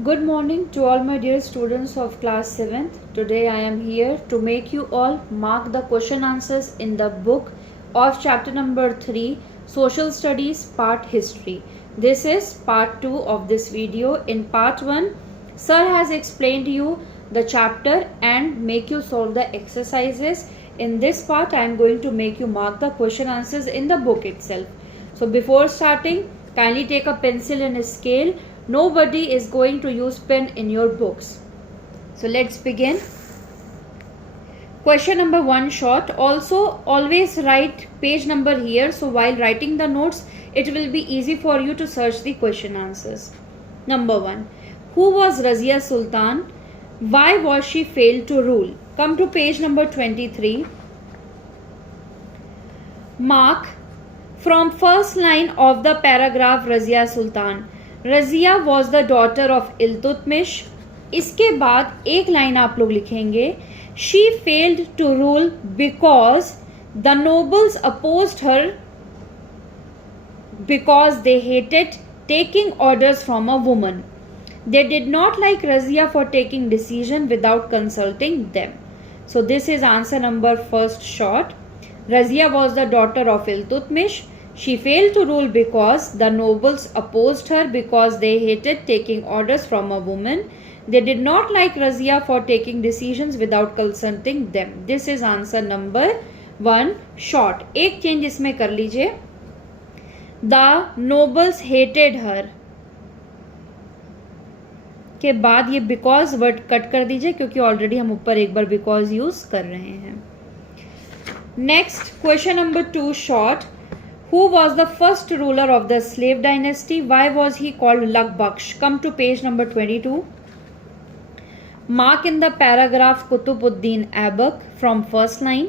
Good morning to all my dear students of class 7th. Today I am here to make you all mark the question answers in the book of chapter number 3, Social Studies Part History. This is part 2 of this video. In part 1, sir has explained you the chapter and make you solve the exercises. In this part I am going to make you mark the question answers in the book itself. So before starting, kindly take a pencil and a scale. Nobody is going to use pen in your books. So let's begin. Question number 1 short. Also always write page number here. So while writing the notes, it will be easy for you to search the question answers. Number 1. Who was Razia Sultan? Why was she failed to rule? Come to page number 23. Mark from first line of the paragraph Razia Sultan. Razia was the daughter of Iltutmish. इसके बाद एक line आप लोग लिखेंगे, she failed to rule because the nobles opposed her because they hated taking orders from a woman. They did not like Razia for taking decision without consulting them. So this is answer number first short. Razia was the daughter of Iltutmish. She failed to rule because the nobles opposed her because they hated taking orders from a woman. They did not like Razia for taking decisions without consulting them. This is answer number 1 short. एक change इसमें कर लीजिए. The nobles hated her के बाद ये because word cut कर दीजिए क्योंकि ऑलरेडी हम ऊपर एक बार बिकॉज यूज कर रहे हैं. Next question number 2 short. Who was the first ruler of the slave dynasty? Why was he called Lak Baksh? Come to page number 22. Mark in the paragraph Qutubuddin Aibak from first line.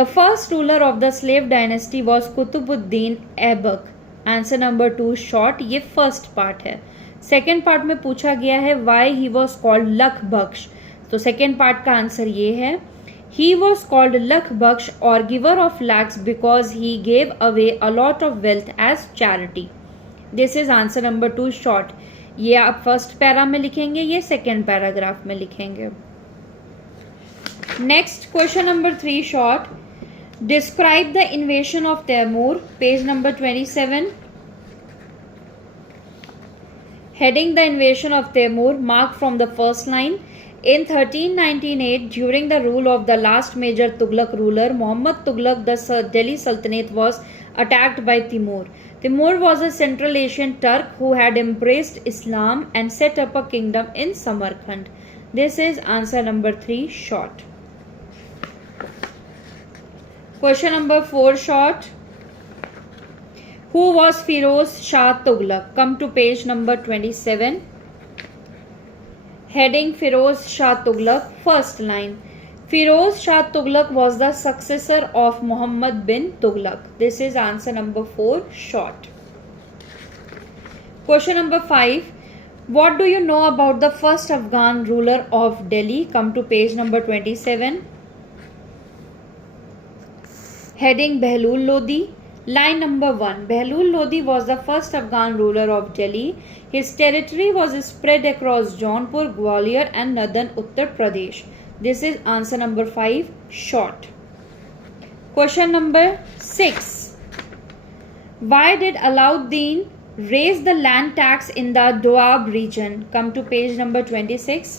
The first ruler of the slave dynasty was Qutubuddin Aibak. Answer number 2 short. ये first part है. Second part में पूछा गया है why he was called लख बख्श. तो second part का answer ये है, he was called lakh Bakhsh or giver of lakhs because he gave away a lot of wealth as charity. This is answer number 2 short. ये आप first para में लिखेंगे, ये second paragraph में लिखेंगे. Next question number 3 short. Describe the invasion of Timur. Page number 27. Heading the invasion of Taimur, mark from the first line. In 1398, during the rule of the last major Tughlaq ruler, Muhammad Tughlaq, the Delhi Sultanate was attacked by Timur. Timur was a Central Asian Turk who had embraced Islam and set up a kingdom in Samarkand. This is answer number 3 short. Question number 4 short. Who was Firoz Shah Tughlaq? Come to page number 27. Heading Firoz Shah Tughlaq, first line. Firoz Shah Tughlaq was the successor of Muhammad bin Tughlaq. This is answer number 4 short. Question number 5. What do you know about the first Afghan ruler of Delhi? Come to page number 27. Heading Behlul Lodi. Line number 1. Behlul Lodi was the first Afghan ruler of Delhi. His territory was spread across Jaunpur, Gwalior and northern Uttar Pradesh. This is answer number 5 short. Question number 6. Why did Alauddin raise the land tax in the Doab region? Come to page number 26.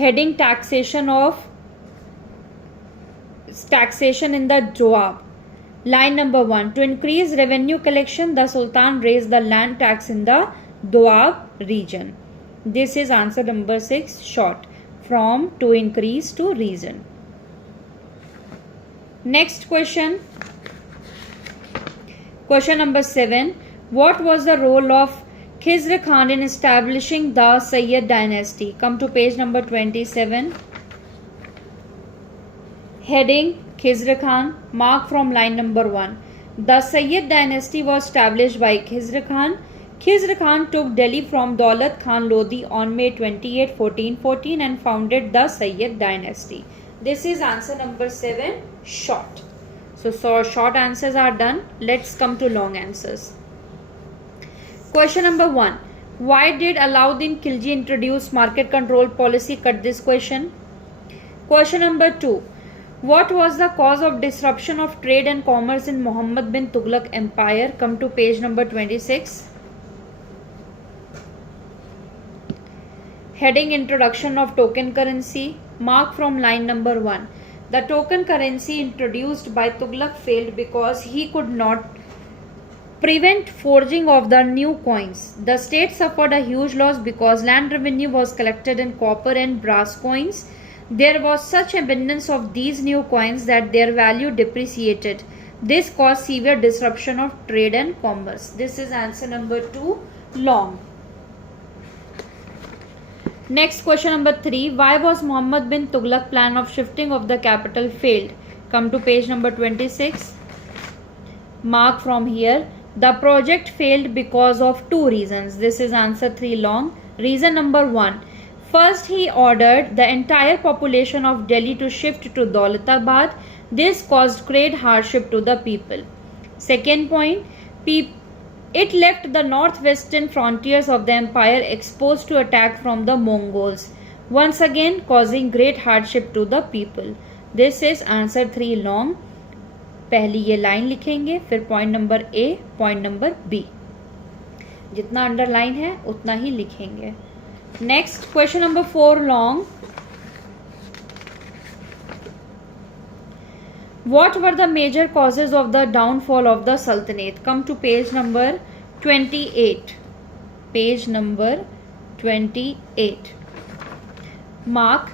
Heading taxation in the Doab. Line number 1. To increase revenue collection, the Sultan raised the land tax in the Doab region. This is answer number 6 short. From to increase to reason. Next question. Question number 7. What was the role of Khizr Khan in establishing the Sayyid dynasty? Come to page number 27. Heading Khizr Khan, mark from line number 1. The Sayyid dynasty was established by Khizr Khan. Khizr Khan took Delhi from Daulat Khan Lodi on May 28, 1414 and founded the Sayyid dynasty. This is answer number 7 short. So short answers are done. Let's come to long answers. Question number 1. Why did Alauddin Khilji introduce market control policy? Cut this question. Question number 2. What was the cause of disruption of trade and commerce in Muhammad bin Tughlaq Empire? Come to page number 26. Heading Introduction of Token Currency. Mark from line number 1. The token currency introduced by Tughlaq failed because he could not prevent forging of the new coins. The state suffered a huge loss because land revenue was collected in copper and brass coins. There was such abundance of these new coins that their value depreciated. This caused severe disruption of trade and commerce. This is answer number 2, long. Next, question number 3. Why was Muhammad bin Tughlaq plan of shifting of the capital failed? Come to page number 26. Mark from here. The project failed because of 2 reasons. This is answer 3, long. Reason number 1. First, he ordered the entire population of Delhi to shift to Daulatabad. This caused great hardship to the people. Second point, it left the northwestern frontiers of the empire exposed to attack from the Mongols, once again causing great hardship to the people. This is answer 3, long. पहली ये line लिखेंगे, फिर point number A, point number B. जितना underline है उतना ही लिखेंगे. Next, question number 4, long. What were the major causes of the downfall of the Sultanate? Come to page number 28. Page number 28. Mark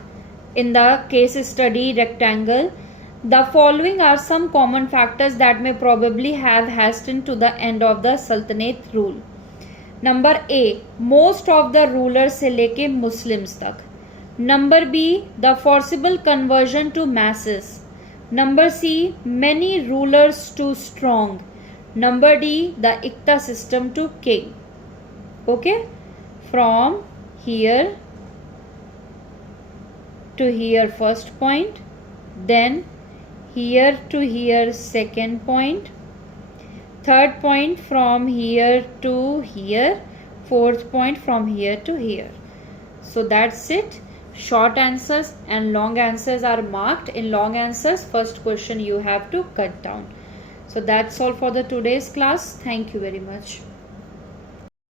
in the case study rectangle. The following are some common factors that may probably have hastened to the end of the Sultanate rule. Number A, most of the rulers से लेके Muslims तक. Number B, the forcible conversion to masses. Number C, many rulers too strong. Number D, the Ikta system to king. Okay, from here to here first point, then here to here second point, third point from here to here, fourth point from here to here. So that's it. Short answers and long answers are marked. In long answers, first question you have to cut down. So that's all for the today's class. Thank you very much.